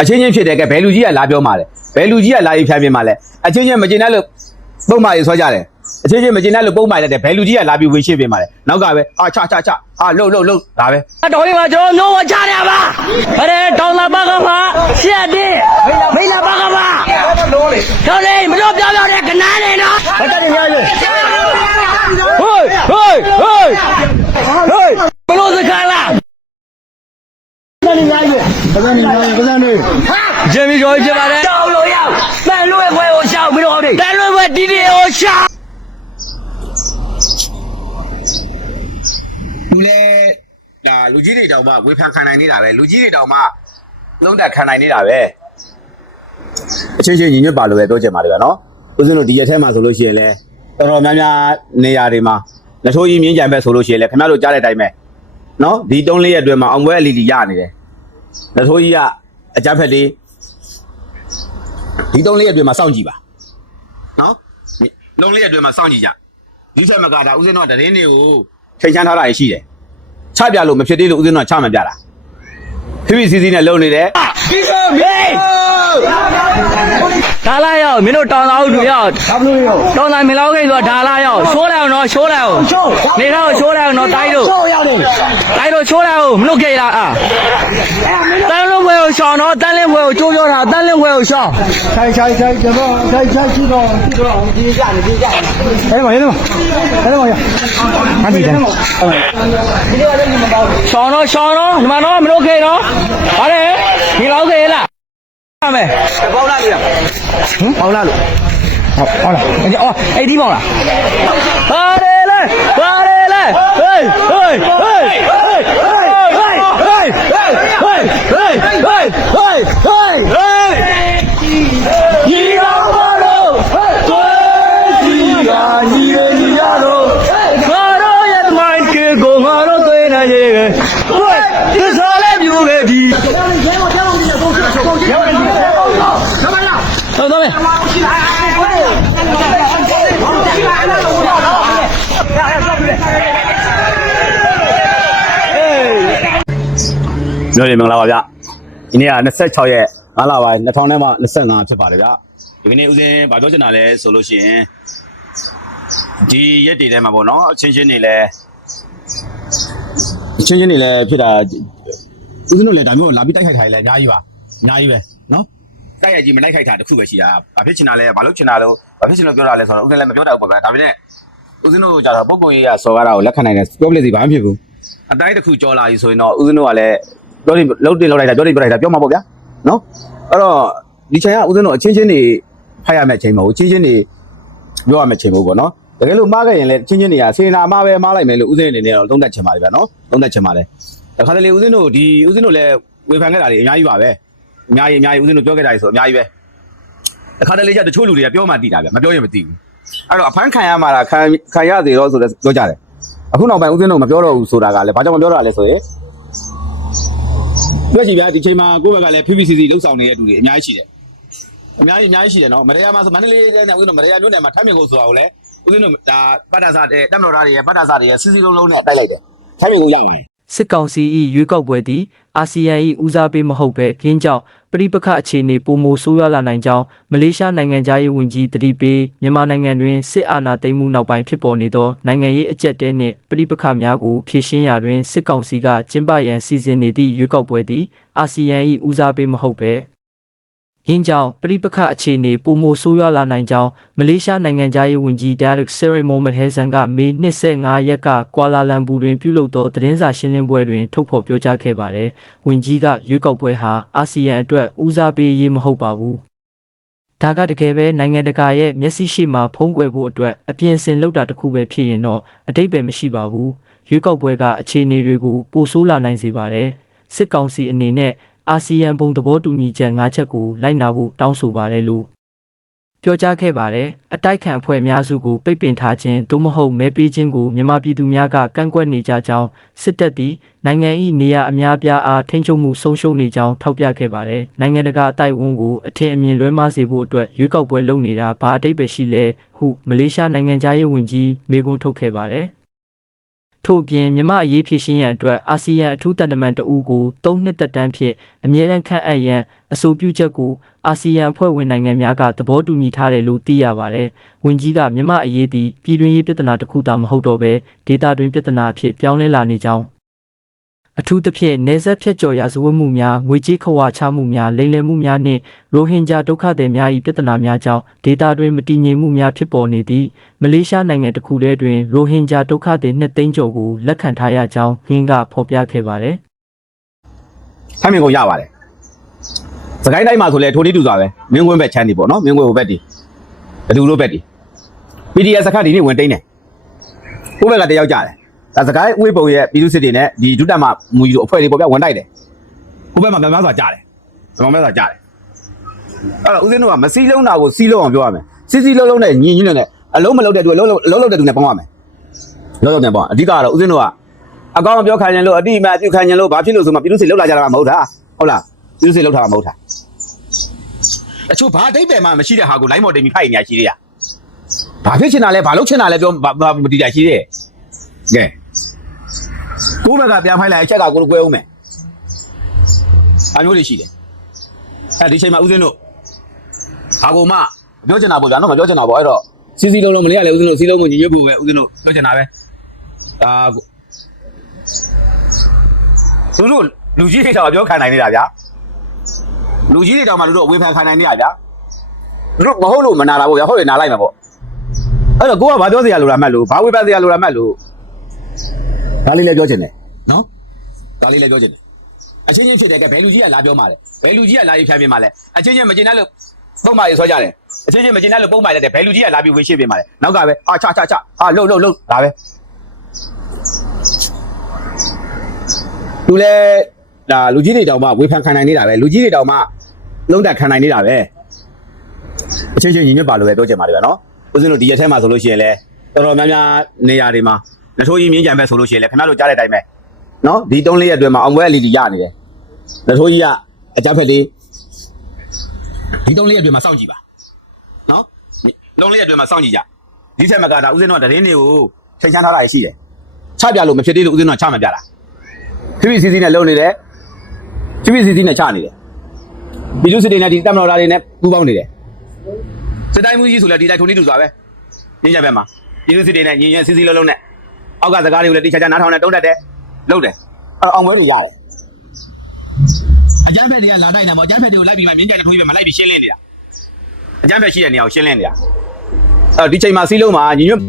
အချင်းချင်းဖြစ်တယ်ကဲဘယ်လူကြီးကလာပြောမှာလဲဘယ်လူကြီးကလာရေးဖြားပြမှာလဲအချင်းချင်းမကျင်တဲ့လို့ပုံမှန်ရေးဆွဲကြတယ်အချင်းချင်းမကျင်တဲ့လို့ပုံမှန်ရတယ်ဘယ်လူကြီးကလာပြီးဝင်ရှင်းပြမှာလဲနောက်ကပဲအာချာချာချာအာလှုပ်လှုပ်လှုပ်ဒါပဲတော်ရင်ကကျွန်တော်မျိုးဝချတယ်ပါအရဲတောင်းလာပါကပါရှက်တယ်မိလာပါကပါတော်လေမလို့ပြောပြောတဲ့ကနားနေနော်ဘာတည်းရရဟိုးဟိုးဟိုးဟိုးဘလို့စကားလား ဂျမီကျော်ပြပါတယ်တောင်းလို့ရပန်လွဲခွဲကိုရှောက်ပြီးတော့ပန်လွဲခွဲတီတီကိုရှောက်လူလဲဒါလူကြီးတွေတောင်မှဝေဖန်ခံနိုင်နေတာပဲလူကြီးတွေတောင်မှလုံးတက်ခံနိုင်နေတာပဲအချင်းချင်းညီညွတ်ပါလို့ပဲပြောချင်ပါတယ်ဗျာနော်ဦးဇင်းတို့ဒီရက်ထဲမှာဆိုလို့ရှိရင်လဲတော်တော်များများနေရာတွေမှာလက်ထိုးကြီးမြင်းကြံပဲဆိုလို့ရှိရင်လဲခင်ဗျားတို့ကြားတဲ့အတိုင်းပဲနော်ဒီ3လေးရက်အတွင်းမှာအောင်ပွဲအလီလီရနေတယ် လက်ထိုးကြီးကအကြမ်းဖက်လေးဒီ3လေးရက်အတွင်းမှာစောင့်ကြည့်ပါနော်3လေးရက်အတွင်းမှာစောင့်ကြည့်ကြဒီချက်မကတာဦးဇင်းတို့ကတရင်တွေကိုချိန်ချမ်းထားတာရှိတယ်ချပြလို့မဖြစ်သေးလို့ဦးဇင်းတို့ကချမပြတာဖိဖိစီစီနဲ့လုံနေတယ်ဟေး ဒါလာရောက်မင်းတို့တောင်းသားဟုတ်လူရောက်တောင်းသားမင်းလောက်ကိဆိုတော့ဒါလာရောက်ရှိုးလိုက်အောင်နော်ရှိုးလိုက်အောင်နေတော့ရှိုးလိုက်အောင်နော်တိုင်းတို့တိုင်းတို့ရှိုးလိုက်အောင်မလုပ်ခဲ့လားအာတန်လင်းဘွယ်ကိုရှောင်းနော်တန်လင်းဘွယ်ကိုကြိုးကြောတာတန်လင်းဘွယ်ကိုရှောင်းဆိုင်ဆိုင်ဆိုင်ကျွန်တော်ဆိုင်ဆိုင်ရှိတော့ရှိတော့ဒီကြနေဒီကြနေအဲ့မှာရေးတယ်မအဲ့မှာရဟာဒီတယ်ဒီလိုလည်းမပေါ့ရှောင်းနော်ရှောင်းနော်ဒီမှာနော်မလုပ်ခဲ့နော်ဗါတယ်ဒီလောက် 二妹，在包那里。嗯，包那里。好，好了，人哦，AD 包了。好的嘞，好的嘞，哎哎哎哎哎哎哎哎哎哎。 ဟုတ်တော့မယ်မျိုးတွေမင်္ဂလာပါဗျဒီနေ့က26ရက်5လပိုင်း2000နဲ့မှ25ဖြစ်ပါတယ်ဗျဒီနေ့ဦးစင်းဗာပြောချင်တာလဲဆိုလို့ရှိရင်ဒီရက်တွေထဲမှာပေါ့နော်အချင်းချင်းတွေလဲအချင်းချင်းတွေလဲဖြစ်တာဦးစင်းတို့လဲဒါမျိုးလာပြီးတိုက်ခိုက်ထားရင်လဲအများကြီးပါအများကြီးပဲနော် တိုက်ရိုက်ကြီးမတိုက်ခိုက်တာတစ်ခုပဲရှိတာဘာဖြစ်ချင်တာလဲဘာလို့ချင်တာလို့ဘာဖြစ်ချင်လို့ပြောတာလဲဆိုတော့ဦးစင်းလည်းမပြောတတ်ဘူးပေါ့ဗျာဒါပေမဲ့ဦးစင်းတို့ကြတော့ပုံပုံရေးရစော်ကားတာကိုလက်ခံနိုင်တယ်ပြောပလက်စီဘာမှမဖြစ်ဘူးအတိုင်းတစ်ခုကြောလာပြီဆိုရင်တော့ဦးဇင်းတို့ကလည်းပြောနေလုံးတင်လောက်လိုက်တာပြောနေပြောလိုက်တာပြောမှာပေါ့ဗျာနော်အဲ့တော့ဒီချိန်ကဦးဇင်းတို့အချင်းချင်းတွေဖိုက်ရမယ့်ချိန်မဟုတ်ဘူးချင်းချင်းတွေပြောရမယ့်ချိန်မဟုတ်ပေါ့နော်တကယ်လို့မှားခဲ့ရင်လည်းချင်းချင်းတွေကစေနာမှားပဲမှားလိုက်မယ်လို့ဦးဇင်းအနေနဲ့တော့သုံးသက်ချင်ပါတယ်ဗျာနော်သုံးသက်ချင်ပါတယ်တခါတလေဦးဇင်းတို့ဒီဦးဇင်းတို့လည်းဝေဖန်ခဲ့တာတွေအများကြီးပါပဲ အများကြီးအများကြီးဦးဇင်းတို့ပြောခဲ့တာတွေဆိုအများကြီးပဲတခါတလေကျတချို့လူတွေကပြောမှသိတာဗျမပြောရင်မသိဘူးအဲ့တော့အဖမ်းခံရမှာလားခံခံရသေးတော့ဆိုတော့ပြောကြတယ်အခုနောက်ပိုင်းဦးဇင်းတို့မပြောတော့ဘူးဆိုတာကလည်းဘာကြောင့်မပြောတော့လဲဆိုရင်ပြောကြည့်ဗျာဒီချိန်မှာကိုယ့်ဘက်ကလည်း PPCC လှုပ်ဆောင်နေတဲ့လူတွေအများကြီးရှိတယ်အများကြီးအများကြီးရှိတယ်နော်မတရားမှာဆိုမန္တလေးတဲ့ဦးဇင်းတို့မတရားမျိုးနယ်မှာထမ်းမြင်ကိုဆိုတာကိုလည်းဦးဇင်းတို့ဒါပတ်တာစားတဲ့တက်မတော်သားတွေရဲ့ပတ်တာစားတွေရဲ့စီစီလုံးလုံးနဲ့တိုက်လိုက်တယ်ထမ်းမြင်ကိုရမှာ စစ်ကောင်စီ၏ရွေးကောက်ပွဲသည်အာဆီယံ၏ဦးစားပေးမဟုတ်ဘဲခင်းကြောင့်ပြည်ပခအခြေအနေပုံမိုဆိုးရွားလာနိုင်ကြောင်းမလေးရှားနိုင်ငံသားရေးဝန်ကြီးတတိပေးမြန်မာနိုင်ငံတွင်စစ်အာဏာသိမ်းမှုနောက်ပိုင်းဖြစ်ပေါ်နေသောနိုင်ငံရေးအကြက်တဲနှင့်ပြည်ပခများကိုဖြေရှင်းရာတွင်စစ်ကောင်စီကကျင်းပရန်စီစဉ်နေသည့်ရွေးကောက်ပွဲသည်အာဆီယံ၏ဦးစားပေးမဟုတ်ဘဲ ရင်းကြောင့်ပြည်ပခအခြေအနေပုံမိုဆိုးရွားလာနိုင်ကြောင်းမလေးရှားနိုင်ငံသားရေးဝန်ကြီးဒါရက်ဆရီမိုမက်ဟဲဆန်ကမေ25ရက်ကကွာလာလမ်ပူတွင်ပြုလုပ်သောသတင်းစာရှင်းလင်းပွဲတွင်ထုတ်ဖော်ပြောကြားခဲ့ပါတယ်။ဝန်ကြီးကရွေးကောက်ပွဲဟာအာဆီယံအတွက်ဦးစားပေးရေးမဟုတ်ပါဘူး။ဒါကတကယ်ပဲနိုင်ငံတကာရဲ့မျက်စိရှိမှဖုံးကွယ်ဖို့အတွက်အပြင်ဆင်လောက်တာတစ်ခုပဲဖြစ်ရင်တော့အတိတ်ပဲမရှိပါဘူး။ရွေးကောက်ပွဲကအခြေအနေတွေကိုပိုဆိုးလာနိုင်စေပါတယ်။စစ်ကောင်စီအနေနဲ့ အာဆီယံဘုံသဘောတူညီချက်၅ချက်ကိုလိုက်နာဖို့တောင်းဆိုပါတယ်လို့ပြောကြားခဲ့ပါတယ်အတိုက်ခံအဖွဲ့အများစုကိုပိတ်ပင်ထားခြင်းသို့မဟုတ်မဲပေးခြင်းကိုမြန်မာပြည်သူများကကန့်ကွက်နေကြကြောင်းစစ်တပ်သည်နိုင်ငံ၏နေရာအများပြားအားထိန်းချုပ်မှုဆုံးရှုံးနေကြောင်းထောက်ပြခဲ့ပါတယ်နိုင်ငံတကာအတိုက်အဝန်းကိုအထင်အမြင်လွဲမှားစေဖို့အတွက်ရွေးကောက်ပွဲလုပ်နေတာဘာအတိတ်ပဲရှိလဲဟုမလေးရှားနိုင်ငံသားရေးဝန်ကြီးမေကွန်းထုတ်ခဲ့ပါတယ် ထို့အပြင်မြမအရေးဖြစ်ရှင်းရန်အတွက်အာဆီယံအထူးတန်တမန်တအူးကို၃နှစ်သက်တမ်းဖြင့်အမြဲတမ်းခန့်အပ်ရန်အဆိုပြုချက်ကိုအာဆီယံအဖွဲ့ဝင်နိုင်ငံများကသဘောတူညီထားတယ်လို့သိရပါတယ်။ဝန်ကြီးကမြမအရေးသည်ပြည်တွင်းရေးပြဿနာတစ်ခုသာမဟုတ်တော့ဘဲဒေသတွင်းပြဿနာအဖြစ်ပြောင်းလဲလာနေကြောင်း အထူးသဖြင့်နေဆက်ဖြတ်ကျော်ရာဇဝတ်မှုများငွေကြေးခဝါချမှုများလိမ်လည်မှုများနှင့်ရိုဟင်ဂျာဒုက္ခသည်များ၏ပြဿနာများကြောင့်ဒေသတွင်းမတည်ငြိမ်မှုများဖြစ်ပေါ်နေသည့်မလေးရှားနိုင်ငံတစ်ခုတည်းတွင်ရိုဟင်ဂျာဒုက္ခသည်နှစ်သိန်းကျော်ကိုလက်ခံထားရကြောင်းရင်းကဖော်ပြခဲ့ပါတယ်ထိုင်းမြင်ကိုရပါတယ်စကိုင်းတိုင်းမှာဆိုလဲထိုးတီးတူစွာပဲမင်းကွင်းဘက်ချမ်းဒီပေါ့နော်မင်းကွင်းဟိုဘက်ဒီဘဒူတို့ဘက်ဒီ PDF စခတ်ဒီနေ့ဝင်တိန်းတယ်ဟိုဘက်ကတယောက်ကြတယ် ဒါစကိုင်းဥေးပုံရဲ့ပြည်သူစစ်တွေနဲ့ဒီဒုတက်မမူကြီးတို့အဖွဲ့တွေပေါ့ဗျဝင်တိုက်တယ်ဟိုဘက်မှာများများစွာကြတယ်များများစွာကြတယ်အဲ့တော့ဦးစင်းတို့ကမစီးလုံးတာကိုစီးလုံးအောင်ပြောရမယ်စီးစီးလုံးလုံးနဲ့ညီညီနဲ့အလုံးမလုံးတဲ့သူအလုံးလုံးအလုံးလုံးတဲ့သူနဲ့ပေါင်းရမယ်လုံးလုံးနဲ့ပေါင်းအဓိကတော့ဦးစင်းတို့ကအကောင်းပြောခိုင်းရင်လို့အတိအမှပြုခိုင်းရင်လို့ဘာဖြစ်လို့ဆိုမှပြည်သူစစ်လောက်လာကြတာမဟုတ်တာဟုတ်လားပြည်သူစစ်လောက်ထားတာမဟုတ်တာအချို့ဘာအတိတ်ပဲမှမရှိတဲ့ဟာကို line မော်တင်ပြီးဖိုက်နေရရှိသေးရဘာဖြစ်ချင်တာလဲဘာလုပ်ချင်တာလဲပြောဘာမတည်တာရှိသေးတယ် ကဲကိုယ့်ဘက်ကပြန်ဖိုက်လိုက်အချက်ကကိုလိုကွဲအောင်မယ်အမျိုးတွေရှိတယ်အဲဒီချိန်မှာဦးစင်းတို့ဘာကိုမှပြောချင်တာပေါ့ဗျာနော်မပြောချင်တာပေါ့အဲ့တော့စီစီလုံးလုံးမလေးရလေဦးစင်းတို့စီလုံးမညီညွတ်ဖို့ပဲဦးစင်းတို့ပြောချင်တာပဲအာသူတို့လူကြီးတွေတော့ပြောခံနိုင်နေတာဗျာလူကြီးတွေတော့မှတို့အဝေဖန်ခံနိုင်နေတာဗျာတို့မဟုတ်လို့မနာတာပေါ့ဗျာဟုတ်တယ်နားလိုက်မှာပေါ့အဲ့တော့ကိုကဘာပြောစရာလိုတာမှတ်လို့ဘာဝေဖန်စရာလိုတာမှတ်လို့ ဒါလေးလည်းပြောချင်တယ်နော်ဒါလေးလည်းပြောချင်တယ်အချင်းချင်းဖြစ်တယ်ကဲဘယ်လူကြီးကလာပြောမှာလဲဘယ်လူကြီးကလာရေးဖြန်းပြမှာလဲအချင်းချင်းမကျင်တတ်လို့ပုံမှန်ရေးဆွဲကြတယ်အချင်းချင်းမကျင်တတ်လို့ပုံမှန်တက်တယ်ဘယ်လူကြီးကလာပြီးဝင်ရှင်းပြမှာလဲနောက်ကပဲအာချချချအာလှုပ်လှုပ်လှုပ်ဒါပဲသူလဲဒါလူကြီးတွေတောင်မှဝေဖန်ခံနိုင်နေတာပဲလူကြီးတွေတောင်မှလုံးတက်ခံနိုင်နေတာပဲအချင်းချင်းညီညွတ်ပါလို့ပဲပြောချင်ပါတယ်ဗျာနော်ဦးဇင်းတို့ဒီရက်ထဲမှာဆိုလို့ရှိရင်လဲတော်တော်များများနေရာတွေမှာ လက်ထိုးကြီးမြင်းကြံပဲဆိုလို့ရှိရင်လဲခင်ဗျားတို့ကြားတဲ့အတိုင်းပဲနော်ဒီ3လေးရက်အတွင်းမှာအောင်ပွဲအလီလီရနေတယ်လက်ထိုးကြီးကအကြမ်းဖက်လေးဒီ3လေးရက်အတွင်းမှာစောင့်ကြည့်ပါနော်3လေးရက်အတွင်းမှာစောင့်ကြည့်ကြဒီထက်မကတာဦးဇင်းတို့ကတရင်တွေကိုချိန်ချမ်းထားတာရှိတယ်ချပြလို့မဖြစ်သေးလို့ဦးဇင်းတို့ကချမပြတာဖိဖိစီစီနဲ့လုံနေတယ်ဖိဖိစီစီနဲ့ချနေတယ်ပြည်သူစစ်တွေနဲ့ဒီတပ်မတော်သားတွေနဲ့ပူးပေါင်းနေတယ်စစ်တိုင်းမှုကြီးဆိုလဲဒီတိုင်းထုံနေတူစွာပဲညင်ကြပဲမှာပြည်သူစစ်တွေနဲ့ညင်ညင်စီစီလုံးလုံးနဲ့ အောက်ကစကားတွေကိုလည်းတိချာချာနားထောင်နဲ့တုံးတက်တယ်လုံတယ်အဲ့အောင်ပွဲတွေရတယ်အကြမ်းဖက်တွေကလာတိုက်နေတာပေါ့အကြမ်းဖက်တွေကိုလိုက်ပြီးမှမြင်းကြတဲ့ထုံးကြီးပဲမလိုက်ပြီးရှင်းလင်းနေတာအကြမ်းဖက်ရှိတဲ့နေရာကိုရှင်းလင်းနေတာအဲ့ဒီချိန်မှာစီးလုံးမှာညီညွတ်